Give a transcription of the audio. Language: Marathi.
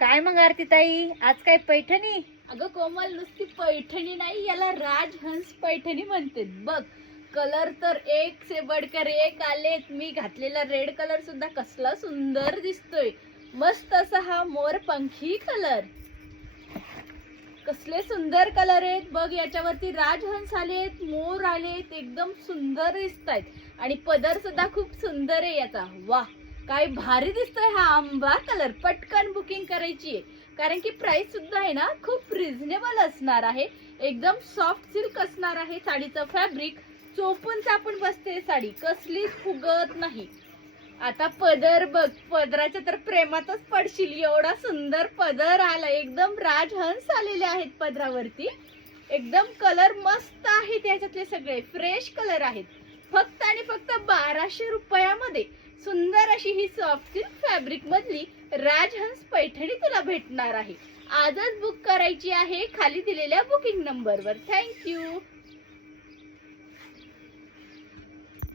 काय मग आरती ताई, आज काय पैठणी? अगं कोमल, नुसती पैठणी नाही, याला राजहंस पैठणी म्हणते बघ. कलर तर एक से बढ़कर एक आलेत. मी घातलेला रेड कलर सुद्धा कसला सुंदर दिसतोय. मस्त असा हा मोरपंखी कलर. कसले सुंदर कलर आहेत बघ. याच्यावरती राजहंस आलेत, मोर आलेत, एकदम सुंदर दिसतायत. आणि पदर सुद्धा खूप सुंदर आहे याचा. वाह, काय भारी दिसतोय हा आंबा कलर. पटकन बुकिंग करायची आहे, कारण की प्राइस सुद्धा आहे ना खूप रिझनेबल असणार आहे. एकदम सॉफ्ट सिल्क असणार आहे साडीचं फॅब्रिक. चोपून चापून बसते साडी, कसलीच फुगत नाही. आता पदर बघ, पदराच्या तर प्रेमातच पडशील. एवढा सुंदर पदर आला, एकदम राजहंस आलेले आहेत पदरावरती. एकदम कलर मस्त आहेत, याच्यातले सगळे फ्रेश कलर आहेत. फक्त आणि फक्त 1200 रुपयामध्ये सुंदर अशी ही सॉफ्ट सिल्क फॅब्रिक मधली राजहंस पैठणी तुला भेटणार आहे. आजच बुक करायची आहे खाली दिलेल्या बुकिंग नंबरवर. थँक्यू.